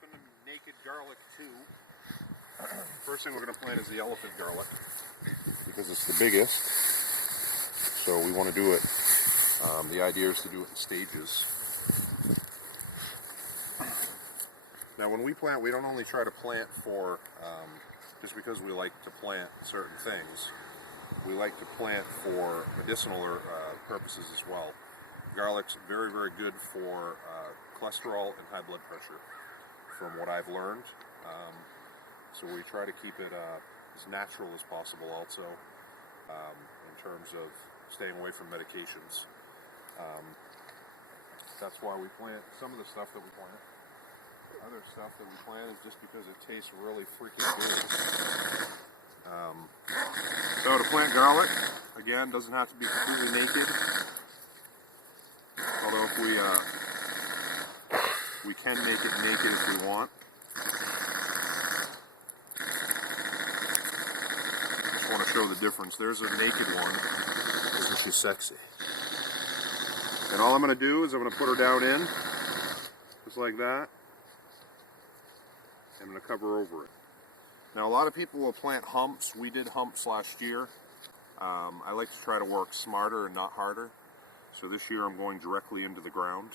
flipping naked garlic too. First thing we're going to plant is the elephant garlic because it's the biggest. So we want to do it. The idea is to do it in stages. Now when we plant, we don't only try to plant for just because we like to plant certain things. We like to plant for medicinal purposes as well. Garlic's very, very good for cholesterol and high blood pressure, from what I've learned. So we try to keep it as natural as possible also, in terms of staying away from medications. That's why we plant some of the stuff that we plant. Other stuff that we plant is just because it tastes really freaking good. So to plant garlic, again, doesn't have to be completely naked. Although if we can make it naked if we want. Just want to show the difference. There's a naked one. Isn't she sexy? And all I'm going to do is I'm going to put her down in, just like that. I'm going to cover over it. Now a lot of people will plant humps. We did humps last year. I like to try to work smarter and not harder. So this year I'm going directly into the ground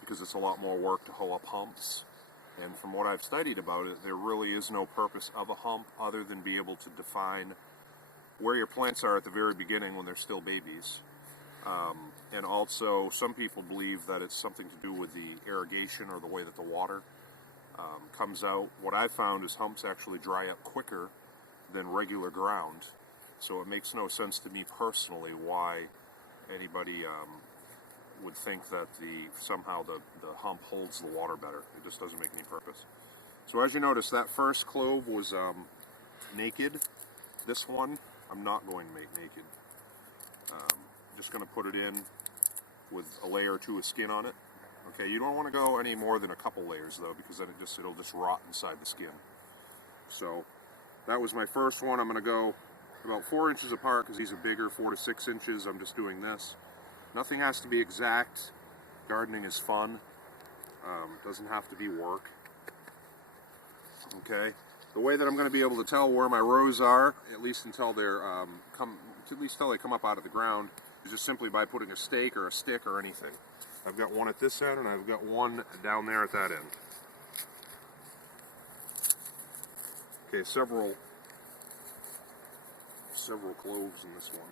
because it's a lot more work to hoe up humps. And from what I've studied about it, there really is no purpose of a hump other than be able to define where your plants are at the very beginning when they're still babies. And also some people believe that it's something to do with the irrigation or the way that the water comes out. What I've found is humps actually dry up quicker than regular ground. So it makes no sense to me personally why anybody would think that somehow the hump holds the water better. It just doesn't make any purpose. So as you notice, that first clove was naked. This one I'm not going to make naked. Just going to put it in with a layer or two of skin on it. Okay, you don't want to go any more than a couple layers though, because then it'll just rot inside the skin. So that was my first one. I'm going to go about 4 inches apart because these are bigger, 4 to 6 inches. I'm just doing this. Nothing has to be exact. Gardening is fun. Doesn't have to be work. Okay. The way that I'm going to be able to tell where my rows are, at least until they're till they come up out of the ground, is just simply by putting a stake or a stick or anything. I've got one at this end and I've got one down there at that end. Okay, several cloves in this one.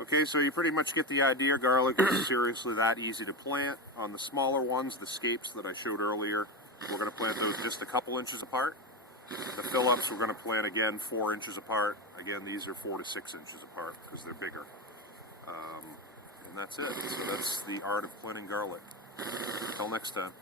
Okay, so you pretty much get the idea. Garlic is seriously that easy to plant. On the smaller ones, the scapes that I showed earlier, we're going to plant those just a couple inches apart. The fill-ups we're going to plant again 4 inches apart. Again, these are 4 to 6 inches apart because they're bigger. And that's it. So that's the art of planting garlic. Until next time.